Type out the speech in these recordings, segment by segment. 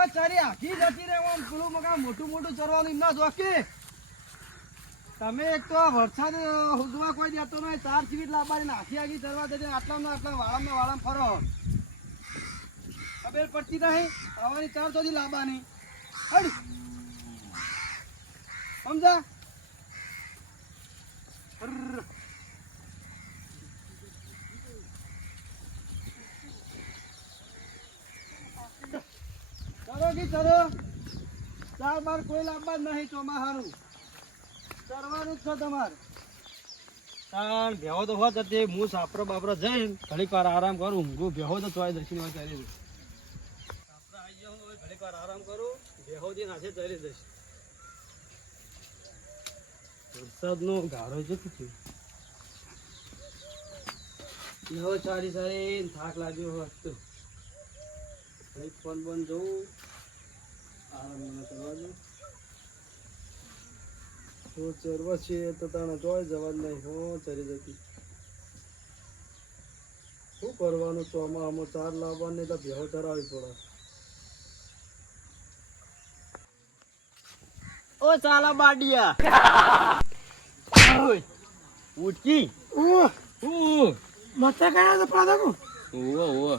હવે ચારી આખી જતી રહે આમ પેલું મકા મોટું ચરવાનું ના જોકે તમે એક તો આ વરસાદ હુજવા કોઈ દેતો નહીં 4 સીટ લાવવાની આખી આગી ચરવા દેજે આટલામાં વાળામાં ફરો ખબર પડતી નહીં આવવાની 4 સુધી લાવવાની હડી સમજા ચલો કે ચલો 4 બાર કોઈ લાવવા નહીં ચોમાહાનું કરવાનું જ છે તમારે ભેહો તો હોત તે હું સાપરો બાપરો જઈને ઘડીક વાર આરામ કરું ઊંઘું ભેહો તો ચોય દર્શન હોય ચાલી સાપરા આવી જાઉં ઘડીક વાર આરામ કરું ભેહો જે નાશે ચાલી જશે વરસાદનો ગારો છે શું ભેહો સારી થાક લાગ્યો હોત તો ઘડીક ફોન બોન જોઉં આરામ કરવા દઉં તો ચરવા છે તો તાણે જોઈ જવા નહીં હો ચરી જતી શું કરવાનું ચોમામાં 4 લાવવાની તો ભેહો ચરાવવી પડે ઓ ચાલા બાડિયા ઉઠકી મચ્છર કયા તો પડા દો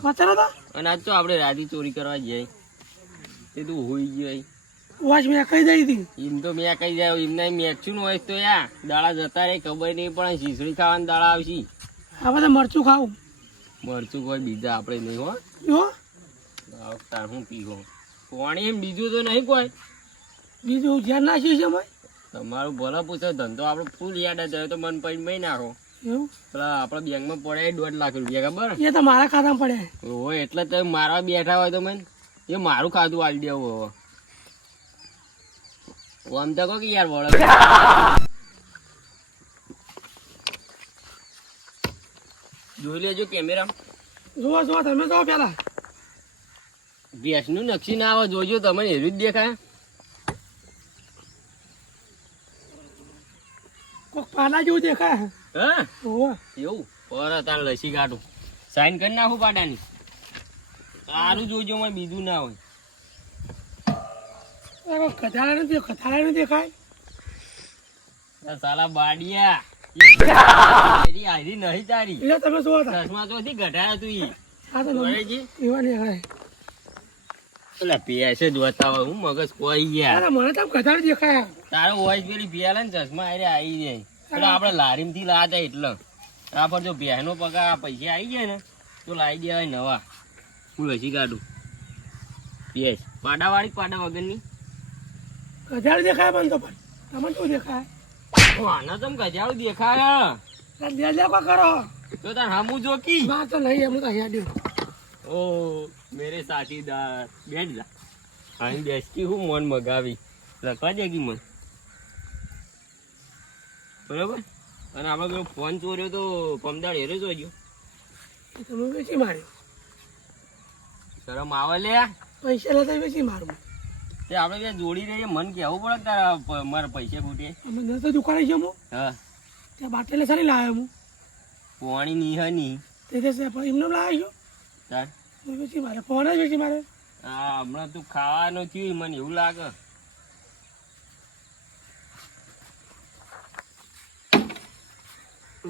મચ્છર હતા અને આજ તો આપણે રાતી ચોરી કરવા જઈએ તે તું હોઈ ગયો વાજ મેં કઈ દઈ હતી એમ તો મેં કઈ જાય એમને મેચું હોય તો યા દાડા જતા રે ખબર નહીં પણ શીસડી ખાવાના દાડા આવશે આ બધા મરચું ખાવું મરચું કોઈ બીજા આપણે નહીં હો તાર હું પીવો પાણી એમ બીજું તો નહીં કોઈ બીજું ધ્યાન નાખ્યું છે ભાઈ તમારું ભલે પૂછો ધંધો આપણો ફૂલ યાદ જ તો મન પડી મહી નાખો એવું પેલા આપણા બેંકમાં પડ્યા 1.5 લાખ રૂપિયા ખબર એ તો મારા ખાતામાં પડ્યા હોય એટલે તમે મારવા બેઠા હોય તો મને એ મારું ખાતું આલી દેવું હવે આમ તો કહો કે યાર વળો જોઈ લેજો કેમેરા જો તમે જો પેલા ભેંસનું નક્ષી ના આવે જોજો તમને એવી જ દેખાય કોક પાડા જેવું દેખાય હા એવું પર તાર લસી કાઢું સાઈન કરી નાખું પાડાની સારું જોજો મને બીજું ના હોય કથાળા દેખાય સાલા બાડિયા નહીં તારી તમે ચશ્મા ચોથી ઘટાયા તું પીએસે જોતા હોય હું મગજ કોઈ ગયા મને તો કથાળ દેખાય તારો વોઇસ પેલી પીએલા ને ચશ્મા આરે આવી જાય એટલે આપડે લારીમ થી લાતા એટલે આ પર જો ભેનો પગાર પૈસા આવી જાય ને તો લાવી દેવાય નવા હું લસી કાઢું પીએસ પાડા વાળી પાડા વગરની ગજાળું દેખાય પણ તો પણ તમને શું દેખાય આના તમ ગજાળું દેખાય લે કરો તો તાર હામું જોકી ના તો નહીં એમ તો અહીંયા દે ઓ મેરે સાથીદાર બેઠ જા આઈ બેસકી હું મન મગાવી લખવા દે કી મન બરાબર અને આપણે પેલો ફોન ચોર્યો તો પમદાડ હેરો જોજો તમે વેચી માર્યો શરમ આવે લે પૈસા લેતા વેચી મારું તે આપણે ત્યાં જોડી રહીએ મન કેવું પડે તારા મારા પૈસા ખૂટે અમે તો દુકાને છે હું હા ત્યાં બાટલે સારી લાવ્યો હું પાણી ની હની તે એમને લાવ્યો તાર વેચી મારે ફોન જ વેચી મારે હા હમણાં તું ખાવાનું થયું મને એવું લાગે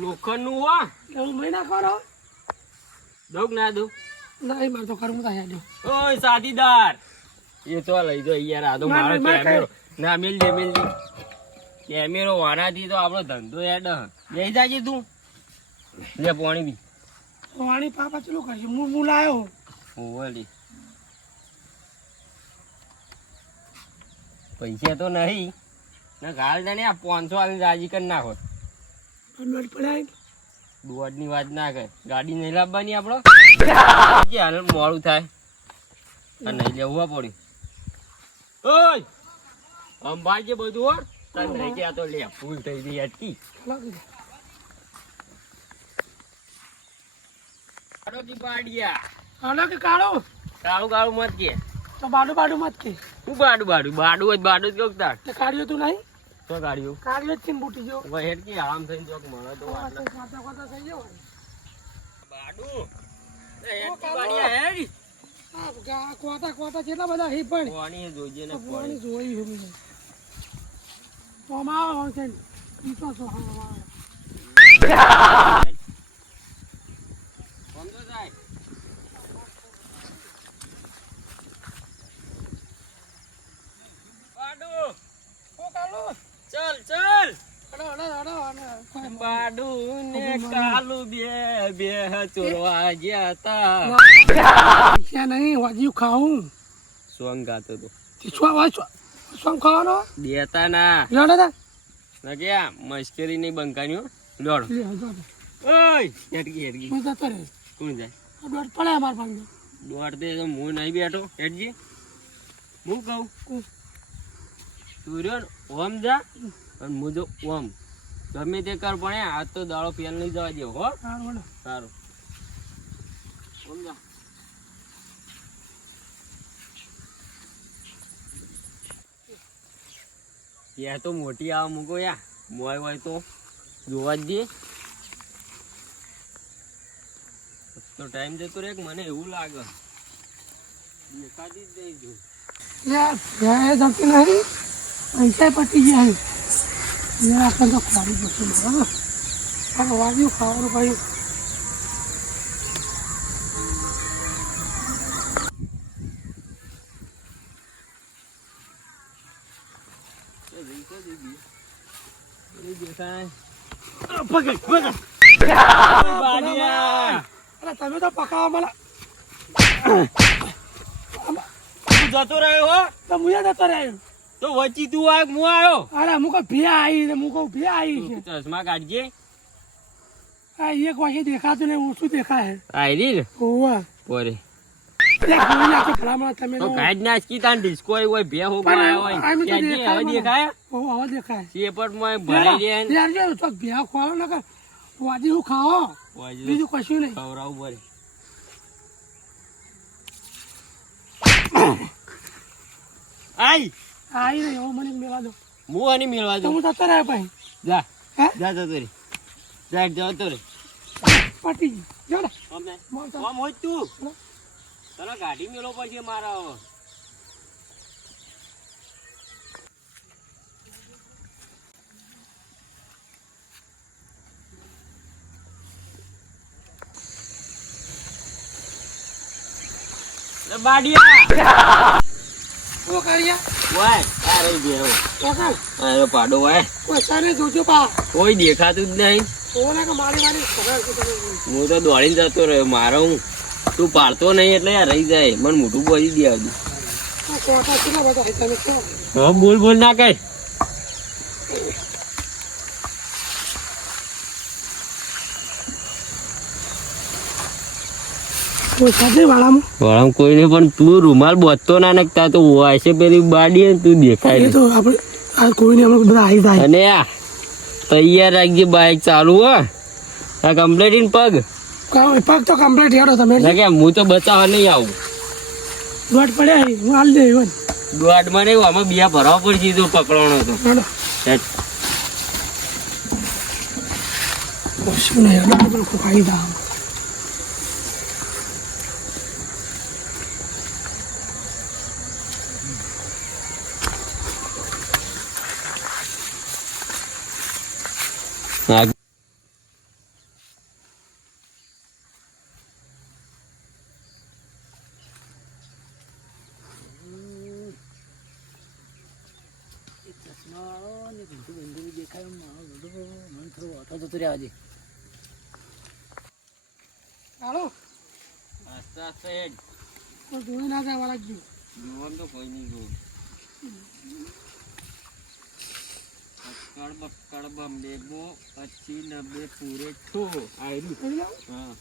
લોખંડ નું હો એવું મેં નાખવાનો દઉં ના દઉં ના મારે તો કરું તો ઓય સાથીદાર એ તો લઈ જો યાર આ તો મારો કેમેરો ના મિલ દે કેમેરો વાળાથી તો આપણો ધંધો યાદ લઈ જાજે તું લે પાણી બી પાણી પાપા ચલો કરશે હું લાયો ઓલી પૈસા તો નહીં ના ગાલ દે ને આ 500 વાળી રાજી કરી નાખો દોડ ની વાત ના કર ગાડી નહીં લાવવાની આપડો હાલ મોડું થાય નહીં લેવું પડ્યું ઓય અંબાજી બધું હો તને કે તો લે ફૂલ થઈ ગઈ અટકી કાળો કી પાડિયા કાળો કે કાળો કાળું મત કે તો બાડું મત કે હું બાડું જ કહું તાર તે કાઢ્યો તું નહીં તો કાઢ્યો ચીન બૂટી જો વહેર કી આરામ થઈને જોક મળે તો આટલા ખાતા થઈ જાવ બાડું એ પાડિયા હેરી કોટા કોટા કેટલા બધા હી પણ પાણી જોઈજે ને પાણી જોઈ હે મને તો માવો છે ઈતો તો હા સમજો જાય બાડુ ઓ કાલુ ચલ ચલ અડો બાડુ ને કાલુ બે ચોરવા ગયા તા પૈસા નહીં વાજી ખાવું સોંગ ગાતો તો શું ખાવાનો દેતા ના લડો તા ના કે મસ્કરી નહીં બંકાની લોડ ઓય હેડગી હું જતો રે કોણ જાય દોડ પડે અમાર પાસે દોડ દે તો હું નહીં બેઠો હેડજી હું કહું તું રહ્યો ઓમ જા અને હું જો ઓમ ગમે તે કર પણ આજ તો દાડો પેલ નહીં જવા દે હો સારું ઓમ જા ત્યાં તો મોટી આવા મૂકો યા મોય હોય તો જોવા જ દે તો ટાઈમ જતો રે મને એવું લાગે દેખાતી જ નહીં જો જતી નહીં પૈસા પટી ગયા આપણે તો ખાવી જશું બરાબર વાગ્યું ખાવાનું ભાઈ તમે તો પકાવા મને જતો રહ્યો હો તો હું જતો રહ્યો તો વચ્ચી તું આવ હું આવ્યો અરે મુકો ભિયા આવી મુકો ભિયા આવી છે ચશ્મા કાઢજે આ એક વાગે દેખાતું ને ઓછું દેખાય આયરી ને ઓવા પોરે તમે તો કાઢ નાખી તાન ડિસ્કો હોય બે હો ગયા હોય હવે દેખાય હવે દેખાય સેપટ માં ભરાઈ જાય યાર જો તો ભિયા ખવાલો ને વાજી હું ખાઓ બીજું કશું નહીં ખવરાવું પડે આઈ આઈ નહીં હવે મને મેળવા દો હું આની મેળવા તો દઉં હું જતો રહ્યો ભાઈ જા હે જા જતો રે જા જતો રે પટી ગઈ ઓમ હોય તું તને ગાડી મેળવો પડશે મારા હવે બાડિયા ઓ કારિયા વાય આ રહી ગયો ઓકા આ પાડો વાય કોઈ સાને જોજો પા કોઈ દેખાતું જ નહીં ઓને કે મારી ખબર છે તમે હું તો દોડીને જતો રહ્યો મારો હું તું પાડતો નહીં એટલે યાર રહી જાય મને મોટું બોલી દે આવજો કોટા કેટલા બધા છે તમે કહો હા બોલ ના કઈ કોઈ નહીં પણ તું રૂમાલ બોધતો ના નાખતા તો વાસે પેલી બાડી તું દેખાય તો આપણે આ કોઈને અમે બધા આવી જાય અને આ તૈયાર રાખજે બાઈક ચાલુ હો આ કમ્પ્લીટ પગ પગ તો કમ્પ્લીટ હેડો તમે કે હું તો બચાવવા નહીં આવું દોડ પડ્યા હું હાલ દે દોડમાં નહીં આમાં બિયા ભરવા પડશે તો પકડવાનો તો શું નહીં હેડો ખાઈ દા હાલો આસ્તે આસ્તે હેડ જોઈ ના જાય વાળા ગયું જોવાનું તો કોઈ નહીં જોવું બક્કડ બમ્બેગો 80-90 પૂરે છો આયરું હા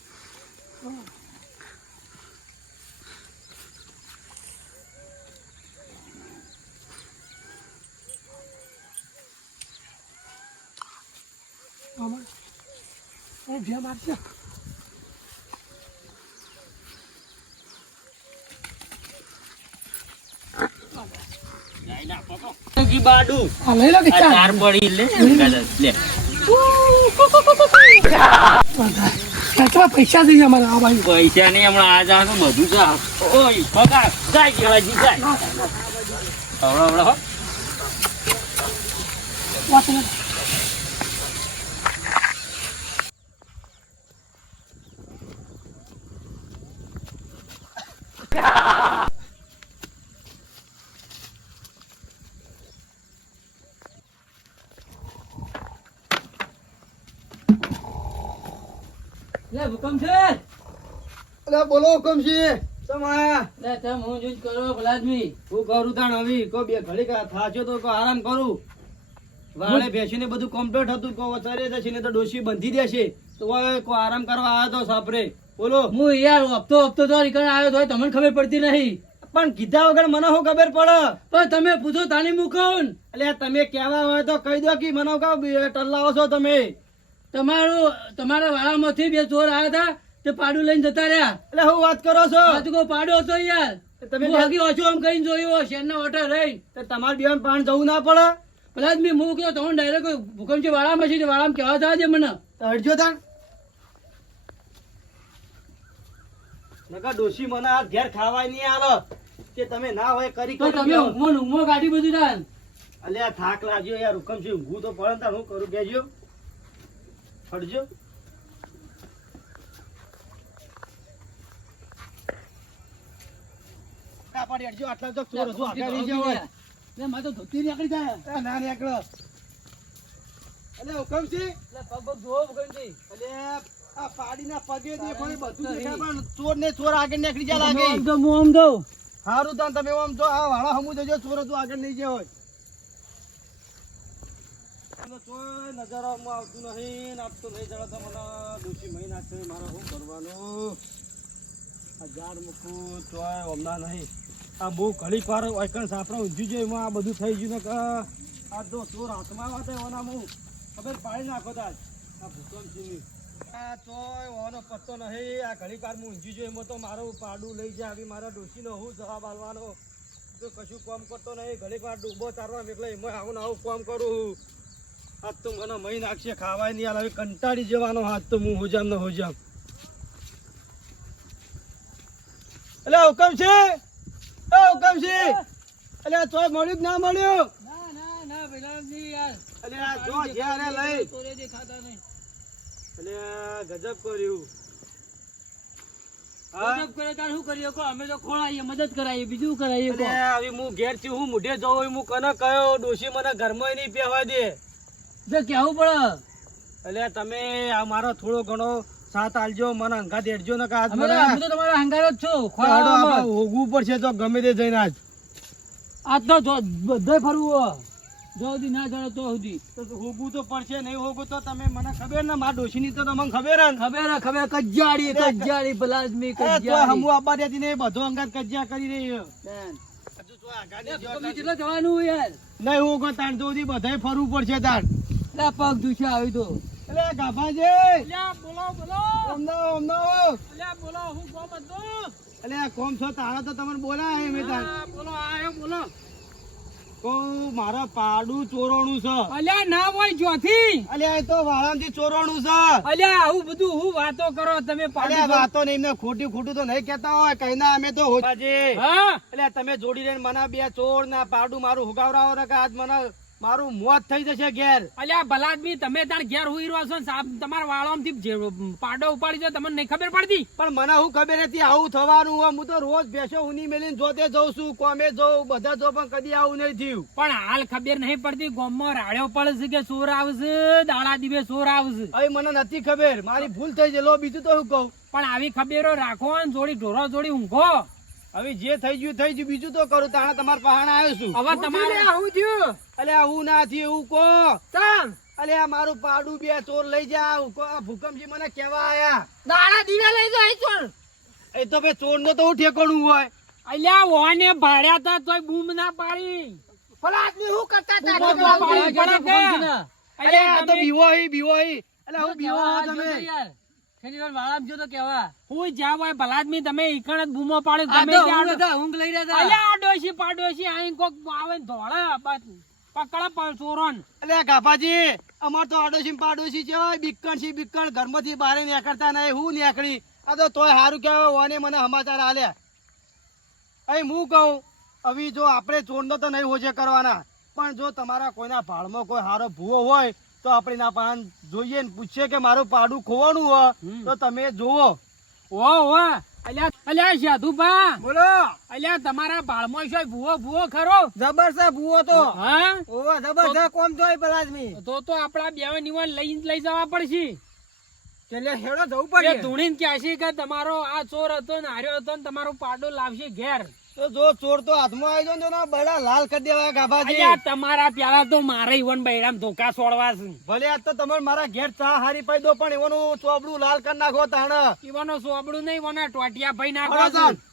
ભ્યા મારશે બાડુ લઈ લો કે ચાર પડી લે લે ખર્ચમાં પૈસા જોઈએ અમારે આ ભાઈ પૈસા નહીં હમણાં આ જા તો બધું જા ઓય પગાર જાય કેવાજી જાય હવડા હો વાત ને લે ભૂકંપ છે અરે બોલો હુકમસિંહ તમાયા લે તમ હું જ કરો ભલાદમી હું કરું તાણ હવે કો બે ઘડી કા થાચો તો કો આરામ કરું વાળે બેસીને બધું કમ્પ્લીટ હતું કો વચારે જશે ને તો ડોશી બંધી દેશે તો હવે કો આરામ કરવા આવ્યો તો સાપરે બોલો હું યાર હપ્તો તો રીકણ આવ્યો તો તમને ખબર પડતી નહીં પણ કીધા વગર મને શું ખબર પડે પણ તમે પૂછો તાની મુકન એટલે તમે કેવા હોય તો કહી દો કે મને કા ટલ્લાવો છો તમે તમારા વાળામાંથી બે ચોર આવ્યા હતા તે પાડું લઈને જતા રહ્યા એટલે હું વાત કરો છો આ તો કોઈ પાડો હતો યાર તમે હું હગી ઓછો આમ કરીને જોયો શેરના ઓટા રહી તો તમારે બેન પાણ જવું ના પડે પેલા જ મેં હું કહ્યું તમને ડાયરેક્ટ ભૂકંપ વાળામાં છે વાળામાં કેવા થયા છે મને તો હટજો તાણ નકા ડોશી મને આ ઘેર ખાવાય નહીં આલો કે તમે ના હોય કરી તો તમે ઊંઘમાં ગાડી બધું થાય અલ્યા થાક લાગ્યો યાર હુકમ છે ઊંઘું તો પડે ને તાર હું કરું કેજો હટજો ના પાડી હટજો આટલા તો ચોર હતું આગળ નહીં જવાય લે મારે તો ધોતી નીકળી જાય ના નીકળો અલે હુકમ છે લે પગ પગ જોવો ભૂકંપજી અલે આ પાડીના પગે દેખો ને બધું દેખાય પણ ચોર ને ચોર આગળ નીકળી જાય લાગે આમ તો હું આમ દઉં હારું તાન તમે આમ તો આ વાળા હમુ જજો ચોર હતું આગળ નહીં જાય હોય કોઈ નજરામાં આવતું નહીં ને આપતું નહીં જરા મને ડૂચી મહી નાખશે મારે શું કરવાનું આ ઝાડ મૂકું તોય હમણાં નહીં આ બહુ ઘડી પાર વાયકણ સાપડા ઊંઝી જાય એમાં આ બધું થઈ ગયું ને કે આ જો ચોર હાથમાં આવે એના હું ખબર પાડી નાખો તાજ આ ભૂકંપસિંહની આ તોય ઓનો પત્તો નહીં આ ઘડી વાર હું ઊંઝી જાય એમાં તો મારું પાડું લઈ જાય આવી મારા ડોશીનો હું જવાબ આલવાનો તો કશું કામ કરતો નહીં ઘડીક વાર ડૂબો તારવા એટલે એમાં આવું ને આવું કામ કરું આજ તો મને મહી નાખશે ખાવાય નહીં હાલ હવે કંટાળી જવાનો હાથ તો હું હોજામ ને હોજામ એટલે હુકમ છે હુકમ છે એટલે તોય મળ્યું કે ના મળ્યું ના પેલા નહીં યાર એટલે આ જો જ્યારે લઈ ચોરે દેખાતા નહીં એટલે ગજબ કર્યું ગજબ કરે તાર શું કરીએ કો અમે તો ખોળાઈએ મદદ કરાઈએ બીજું કરાઈએ કો એટલે આવી હું ઘેર થી હું મુઢે જઉં હું કને કયો ડોશી મને ઘરમાં નહીં પહેવા દે જો કેવું પડે એટલે તમે આ મારો થોડો ઘણો સાથ આલજો મને અંગા દેડજો ને કાજ અમે તો તમારા હંગાર જ છો આપણે હોગવું પડશે તો ગમે તે જઈને આજ તો બધે ફરવું જો સુધી ના જાણો તો સુધી તો હોગવું તો પડશે નહીં હોગવું તો તમે મને ખબર ને મારા ડોશીની તો તમને ખબર ને ખબર કજ્જાડી બલાદમી તો હમુ આબા દેતી ને બધો અંગાત કજ્જા કરી રહી હજુ તો આગાડી કેટલા જવાનું યાર નહીં હોગો તાણ તો સુધી બધાય ફરવું પડશે તાણ એટલે પગ દુખે આવી તો એટલે ગાભાજી બોલો ઓમનો બોલો હું કોમ હતો એટલે આ કોમ છો તારા તો તમને બોલાય મેં તાણ બોલો આયો બોલો કહું મારા પાડું ચોરોણું છે અલ્યા ના હોય જોથી અલ્યા એ તો વાળામાંથી ચોરોણું છે અલ્યા આવું બધું હું વાતો કરો તમે અલ્યા વાતો ને એમને ખોટું તો નહીં કહેતા હોય કઈ ના અમે તો હોજાજી હા એટલે તમે જોડી રહીને મને બે ચોર ના પાડું મારું હુગાવરાવો ને કે આજ મને મારું મોત થઈ જશે ઘેર અલ્યા બલાદમી તમે તાર ઘેર હુઈ રહ્યો છો તમારા વાળામાંથી પાડો ઉપાડી જાય તમને નહીં ખબર પડતી પણ મને હું ખબર હતી આવું થવાનું હોય હું તો રોજ ભેંસો ઉની મેલીને જોતે જઉં છું કોમે જઉં બધા જો પણ કદી આવું નહીં થયું પણ હાલ ખબર નહીં પડતી ગામમાં રાડ્યો પડે છે કે ચોર આવશે દાડા દીવે ચોર આવશે હવે મને નથી ખબર મારી ભૂલ થઈ છે લો બીજું તો શું કહું પણ આવી ખબરો રાખો ને જોડી ઢોરો જોડી ઊંઘો હવે જે થઈ ગયું બીજું તો કરું તાણા તમારા પહાણા આવ્યો છું હવે તમારે આવું થયું અલે આવું ના થયું એવું કહો ચાલ અલે આ મારું પાડું બે ચોર લઈ જાવ ભૂકંપજી મને કેવા આયા દાડા દીવે લઈ જાય ચોર એ તો બે ચોર નો તો હું ઠેકાણું હોય અલ્યા ઓને ભાડ્યા તા તોય બૂમ ના પાડી ભલા આદમી હું કરતા તા અલે આ તો બીવો હી અલે હું બીવો હો તમે વાળા જો તો કેવા હું જ્યાં હોય ભલાદમી તમે ઈકણ જ બૂમો પાડ્યો તમે ઊંઘ લઈ રહ્યા હતા અલ્યા ડોશી પાડોશી આઈ કોક આવે ધોળા પકડ ચોરોન. એટલે ગાભાજી અમાર તો આડોશી ને પાડોશી છે બીકણ ઘરમાંથી બહાર નીકળતા નહીં હું નીકળી આ તો તોય સારું કહેવાય ઓને મને સમાચાર આલ્યા અહીં હું કહું હવે જો આપણે ચોરનો તો નહીં હોજે કરવાના પણ જો તમારા કોઈના ભાડમાં કોઈ સારો ભૂવો હોય તો આપણે ના પાન જોઈએ ને પૂછીએ કે મારું પાડું ખોવાનું હોય તો તમે જુઓ ઓ અલ્યા સાધુભા, બોલો અલ્યા તમારા ભાળમાં છે ભૂવો ખરો? જબરજસ્ત ભૂવો તો હા ઓવા જબરજસ્ત કોમ જોઈ પેલા આદમી તો આપડા બે નિવાન લઈ જવા પડશે. એટલે હેડો જવું પડે ધૂણીને કહેશે કે તમારો આ ચોર હતો ને હાર્યો હતો ને તમારો પાડો લાવશે ઘેર. તો જો ચોર તો હાથમાં આવી જાય ને બડા લાલ કરી દેવા ગાભાજી. અલ્યા તમારા પેલા તો મારે ઈવન બૈરામ ધોકા છોડવા છે. ભલે આજ તો તમારે મારા ઘેર ચા હારી પાઈ દો પણ એવાનું ચોબડું લાલ કરી નાખો તાણ ઈવાનો સોબડું નહીં વના ટોટિયા ભાઈ નાખો.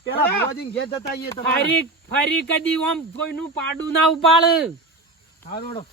પેલા ભુવાજીને ઘેર જતા આવીએ તમારે. ફરી કદી ઓમ કોઈનું પાડું ના ઉપાડ. હારું હેડો.